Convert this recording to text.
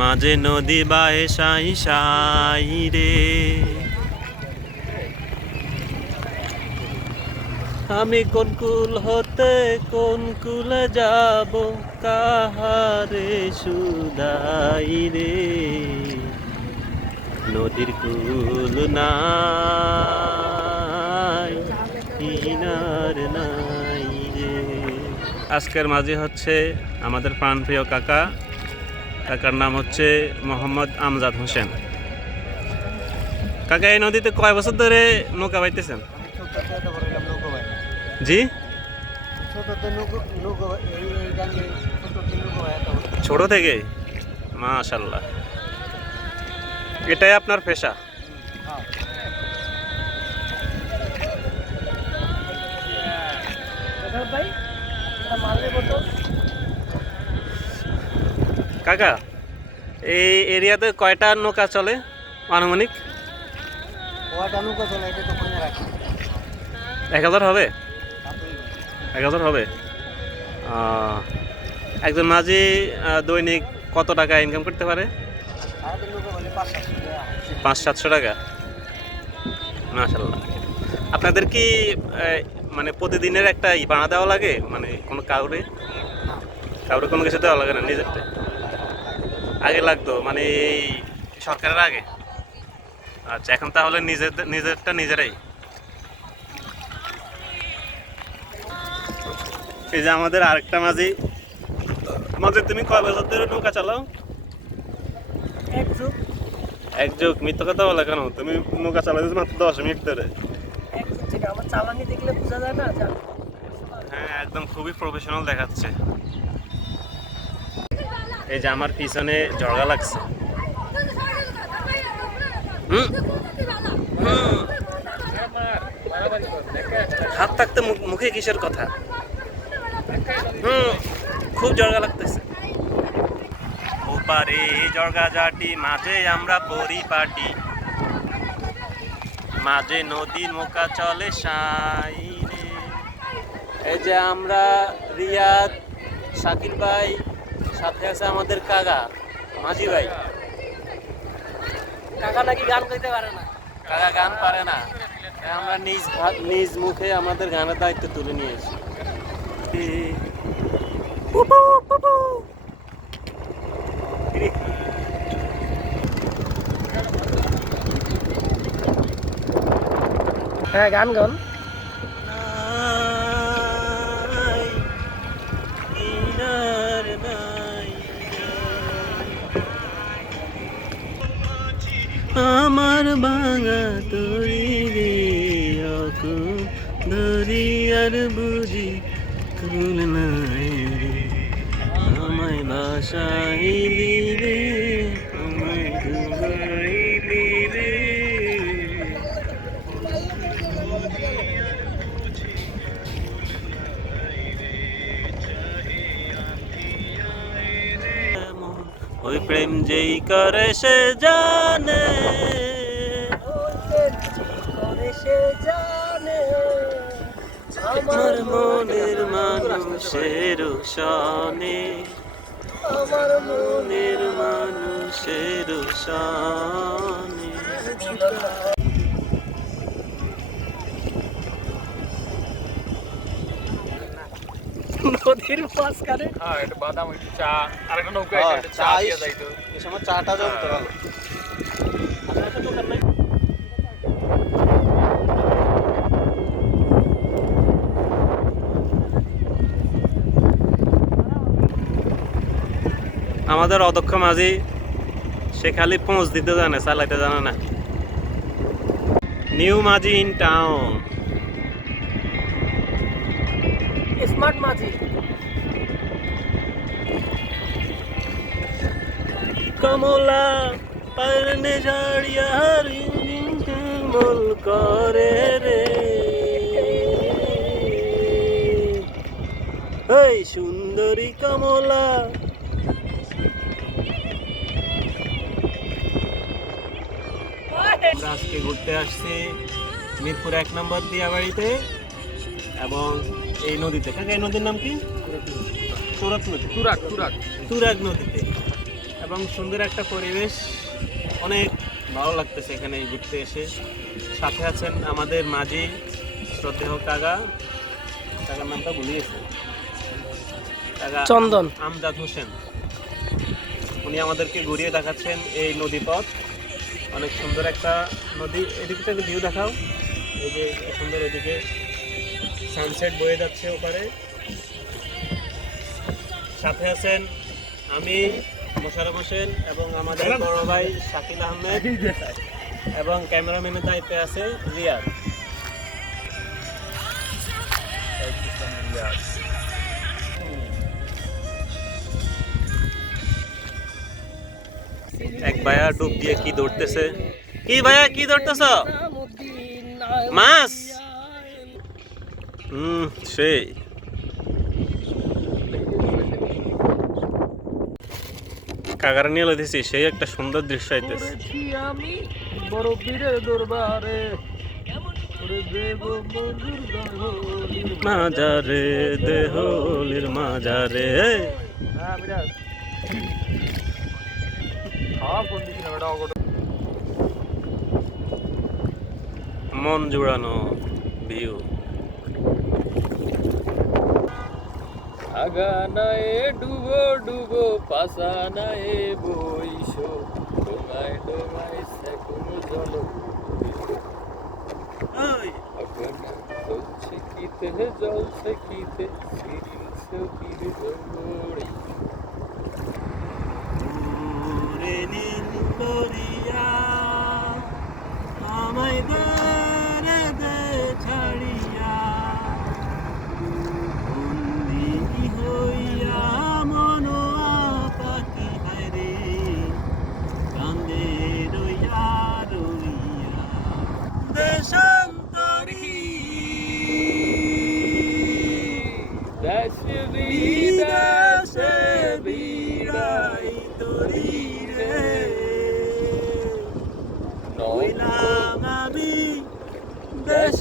মাঝে নদী বায়ে সাই সাই রে, আমি কোন কুল হতে কোন কুলে যাব, কাহারে সুদাই রে, নদীর কুল নাই কিনার নাই রে। আজকের মাঝি হচ্ছে আমাদের প্রাণপ্রিয় কাকা। কাকার নাম হচ্ছে মোহাম্মদ আমজাদ হোসেন। কাকা এই নদীতে কয় বছর ধরে নৌকা বাইতেছেন? জি, ছোট থেকে? মাশাআল্লাহ, এটাই আপনার পেশা? কাকা এই এরিয়াতে কয়টা নৌকা চলে আনুমানিক? 1000 হবে? 1000 হবে। একজন মাঝি দৈনিক কত টাকা ইনকাম করতে পারে? 500-700 টাকা। মাশাআল্লাহ। আপনাদের কি মানে প্রতিদিনের একটা ভাড়া দেওয়া লাগে, মানে কোনো কাউরে কোনো কিছু দেওয়া লাগে না? নিজেরটা আগে লাগতো, মানে এই সরকারের আগে? আচ্ছা, এখন তাহলে নিজেরটা নিজেরাই। এই যে আমাদের আরেকটা মাঝি। মাঝি তুমি কয় বছর ধরে নৌকা চালাও? এক যুগ? মিথ্যা কথা বলে কেন? তুমি নৌকা চালাতে মাত্র 10 মিনিট ধরে। হ্যাঁ, একদম খুবই প্রফেশনাল দেখাচ্ছে। এই যে আমার পিছনে জড়া লাগছে। হাত থাকতে মুখে কিসের কথা? খুব জড়গা লাগতেছে। ওপারে জর্গা জাটি, মাঝে আমরা পরিপাটি, মাঝে নদীর নৌকা চলে সাই রে। এই যে আমরা রিয়াদ, শাকিল ভাই, সাথে আছে আমাদের কাকা মাঝি ভাই। কাকা নাকি গান গাইতে পারে না? কাকা গান পারে না, আমরা নিজ মুখে আমাদের গানের দায়িত্ব তুলে নিয়েছি। হ্যাঁ, গান গান। আমার ভাঙা তরি রে, দরিয়ার বুঝি কুল নাই রে, আমায় বাসাইলি রে, আমায় ডুবাইলি রে। ওই প্রেম যেই করে সে জানে, আমার মনের মানুষের সনে, আমার মনের মানুষের সনে। নদীর মাঝখানে এটা বাদাম, একটু চা, আর একটা নৌকা, চা দিয়ে যাইতো। এই সময় চাটা জমতে ভালো। আমাদের অদক্ষ মাঝি, সে খালি পৌঁছ দিতে জানে, চালাইতে জানে না। New Majhi in town, smart মাঝি। কমলা পারনে ঝাড়িয়া মল করে রে, এই সুন্দরী কমলা। আমরা আজকে ঘুরতে আসছি মিরপুর 1 নম্বর দিয়াবাড়িতে এবং এই নদীতে। কাকা এই নদীর নাম কি? তুরাগ নদী। তুরাগ তুরাগ নদীতে এবং সুন্দর একটা পরিবেশ, অনেক ভালো লাগতেছে এখানে ঘুরতে এসে। সাথে আছেন আমাদের মাঝি শ্রদ্ধেয় কাকার নামটা ভুলিয়েছে, কাকা চন্দন। আমজাদ হোসেন। উনি আমাদেরকে ঘুরিয়ে দেখাচ্ছেন এই নদী পথ, অনেক সুন্দর একটা নদী। এদিক থেকে ভিউ দেখাও, এই যে কি সুন্দর, ওইদিকে সানসেট বয়ে যাচ্ছে ওপারে। সাথে আছেন আমি মোশাররফ হোসেন এবং আমাদের বড় ভাই শাকিল আহমেদ, এবং ক্যামেরাম্যানের দায়িত্বে আছে রিয়াদ। এক ভাইয়া ডুব দিয়ে কি ধরতেছে। কি ভাইয়া কি ধরতেছ? মাছ। সেই কাকারা নিয়ে লইতেছি, সেই একটা সুন্দর দৃশ্য আইতেছে। আমি বড় বীরের দরবারে মাজারে দেহলির মাজারে। হ্যাঁ বিরাজ খাওয়া ফোন দিছি না বেটা অগট মন জুড়ানো ভিউ। আগা নায়ে ডুবো ডুবো পাশা নায়ে বইসো ডোঙায় ডোঙায় সেকুনো জল আগনা চলছে কিতে জলছে কিতে সিরিলছে বীর জঙ্গড়ি ওরে নীল দরিয়া আমায় দে রে দে ছাড়িয়া, বন্দি হইয়া মনোয়া পাখি হায়রে কান্দে রইয়া রইয়া দেশান্তরী দেশে বিদেশে বিড়াই তরি রে, হইলাম আমি দেশ